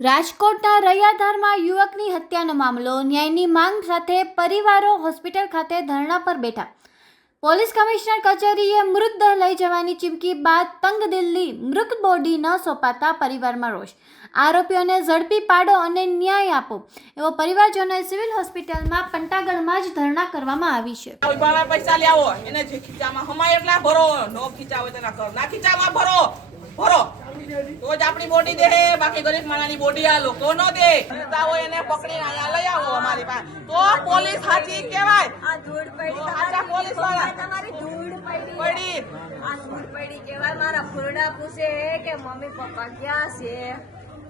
રાજકોટના રૈયાધારમાં યુવકની હત્યાનો મામલો, ન્યાયની માંગ સાથે પરિવારો હોસ્પિટલ ખાતે ધરણા પર બેઠા। પોલીસ કમિશનર કચેરીએ મૃતદેહ લઈ જવાની ચીમકી બાદ તંગદિલી, મૃત બોડી ન સોંપાતા પરિવારમાં રોષ। આરોપીઓને ઝડપી પાડો અને ન્યાય આપો એવો પરિવારજનોએ સિવિલ હોસ્પિટલમાં પંટાગઢમાં જ ધરણા કરવામાં આવી છે। પૈસા લાવો એને જે ખીચામાં હમાય એટલા ભરો, નો ખીચા હોય તેના કરો, ના ખીચામાં ભરો તો જ આપણી બોડી દે, બાકી ગરીબ માણસની બોડી આ લોકો નો દે। હોય એને પકડીને અહીંયા લઈ આવો અમારી પાસે, તો પોલીસ સાચી કહેવાય। આ ધૂળ પડી, સાચા પોલીસ વાળા તમારી ધૂળ પડી, પડી આ ધૂળ પડી કહેવાય। મારા ફોરડા પૂછે કે મમ્મી પપ્પા ક્યાં છે,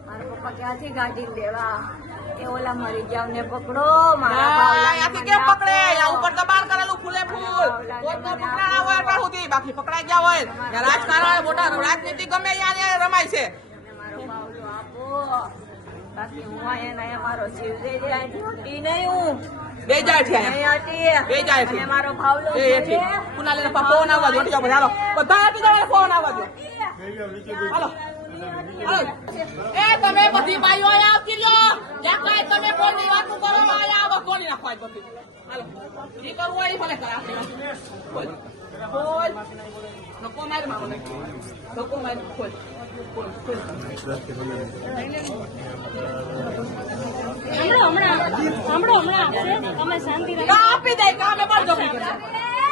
મારા પપ્પા ક્યાંથી ગાડી લેવા, કે ઓલા મરી જાવ ને પકડો, મારા અહીંયાથી કેમ પકડે? આ ઉપર દબાણ કરેલું ફૂલે ફૂલ, તો પકડાણા હોય એટલા સુધી, બાકી પકડાઈ ગયા હોય રાજકારણ મોટા રાજનીતિ ગમે અહીંયા રમાય છે। મારો બાવલો આપો, બાકી હું અહીંયા મારો જીવ દઈ દે, અહીંથી નહીં હું બે જાય છે બે જાય છે મારો ભાવલો એ એથી કુનાલે ફોન આવવા દો, જાવ બધા બધા આપી દો, ફોન આવવા દો, હાલો એ તમે બધી ભાઈઓ અહીંયા આવતી લ્યો, જ્યાં કાંઈ તમે કોઈની વાત કરો અહીંયા આવો, કોની નાખવા બધી, હાલો જે કરવું હોય એ ભલે કરે। બોલ બોલ નકો માર મામો નકો માર બોલ બોલ હમણાં તમે શાંતિ રાખો, આપી દે કામે બળ જોખી કરે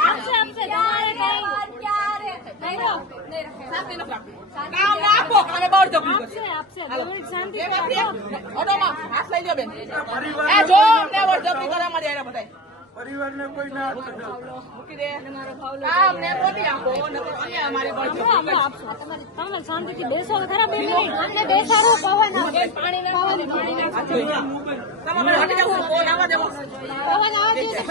આપશે તમારે કઈ શાંતિ ન રાખો, કામ આપો કામે બળ જોખી કરે આપશે થોડીક શાંતિ એ બાપરી ઓટોમાં હાથ લઈ લ્યો બેન, એ જો ને બળ જોખી કરે મારી આરે બધાય પરિવારને કોઈ ના મૂકી દે, કામ ને બોલી આપો ને તો અમે અમારી બળ જોખી આપશો। તમે શાંતિથી બેસો ખરા, બે મિનિટ અમને બેસાડો, પવન આવે, પાણી નાખો, તમારે હટી જાવ, ફોન આવવા દેવો પવન આવે છે।